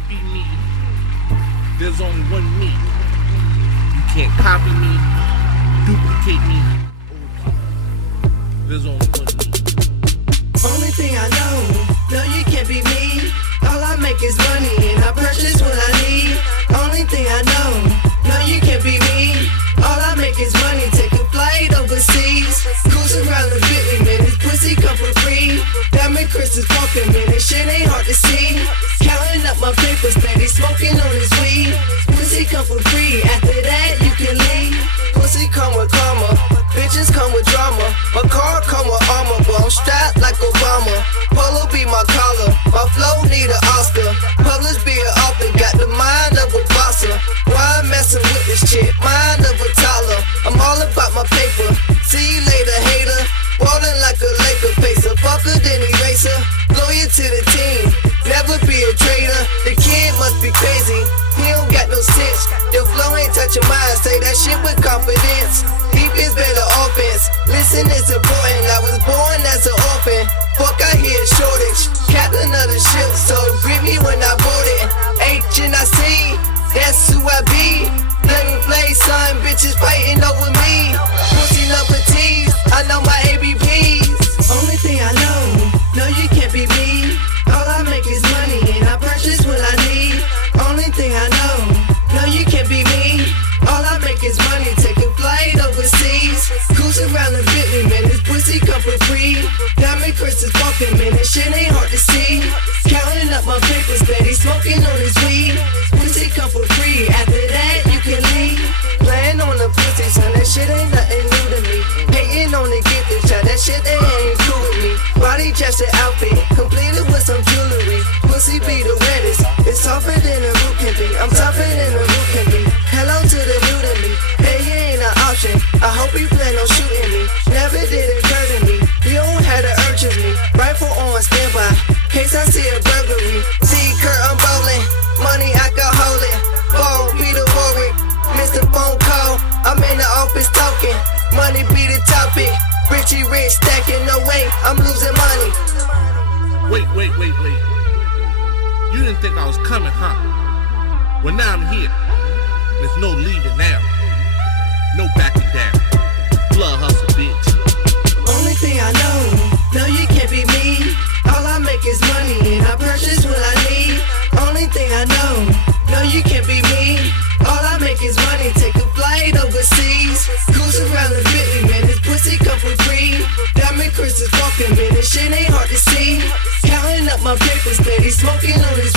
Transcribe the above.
can't be me. There's only one me. You can't copy me, duplicate me. There's only one me. Only thing I know, no you can't be me. All I make is money and I purchase what I need. Only thing I know, no you can't be me. All I make is money, take a flight overseas. Cruise around the Bentley, man, this pussy come for free. Diamond crystals fucking, man, this shit ain't hard to see. Counting up my paper, steady smoking on his weed. Pussy come for free, after that you can leave. Pussy come with karma, bitches come with drama. My car come with armor, but I'm strapped like Obama. Polo be my collar, my flow need an Oscar. Publish be an author, got the mind of a boxer. Why I'm messing with this chick, mind of a toddler. I'm all about my paper, see you later hater. Ballin' like a Laker pacer, fucker than eraser. Loyal to the team, never be a traitor. The kid must be crazy, he don't got no sense. Your flow ain't touching mine, say that shit with confidence. Defense better offense, listen it's important. I was born as an orphan, fuck I hear shortage. Captain of the ship, so greet me when I board it. H and I C, that's who I be. Let me play, son, bitches fighting over me. Pussy number T's, I know my ABPs. Only thing I know, no you can't be me. All I make is money and I purchase what I need. Only thing I know, no you can't be me. All I make is money, take a flight overseas. Cruise around the Bentley, man, this pussy come for free. Diamond crystals fucking, man, this shit ain't hard to see. Counting up my papers, steady smoking on his weed. Pussy come for free, after that you can leave. Playing on the pussy, son, that shit ain't nothing new to me. Hating on the gifted child, that shit they ain't cool with me. Body dressed an outfit, completed with some jewelry. Pussy be the wettest, it's tougher than a root can be. I'm tougher than a root can be. Hello to the new to me, hey you ain't an option. I hope you plan on shooting me. Never did it occur to me, you don't have the urge of me. Rifle on standby, case I see a burglary. See Kurt, I'm bowling, money I can hold it. Ball Peter Warwick, Mr. Phone Call, I'm in the office talking. Money be the topic, Richie Rich stacking, no way, I'm losing money. Wait. You didn't think I was coming, huh? Well now I'm here. There's no leaving now. No backing down. Blood hustle, bitch. Only thing I know, no you can't be me. All I make is money and I purchase what I need. Only thing I know, no you can't be me. All I make is money, take a flight overseas. Cruise around the Bentley, man, this pussy come for free. Diamond crystals fucking, man, this shit ain't hard to see. Counting up my papers, steady smoking on his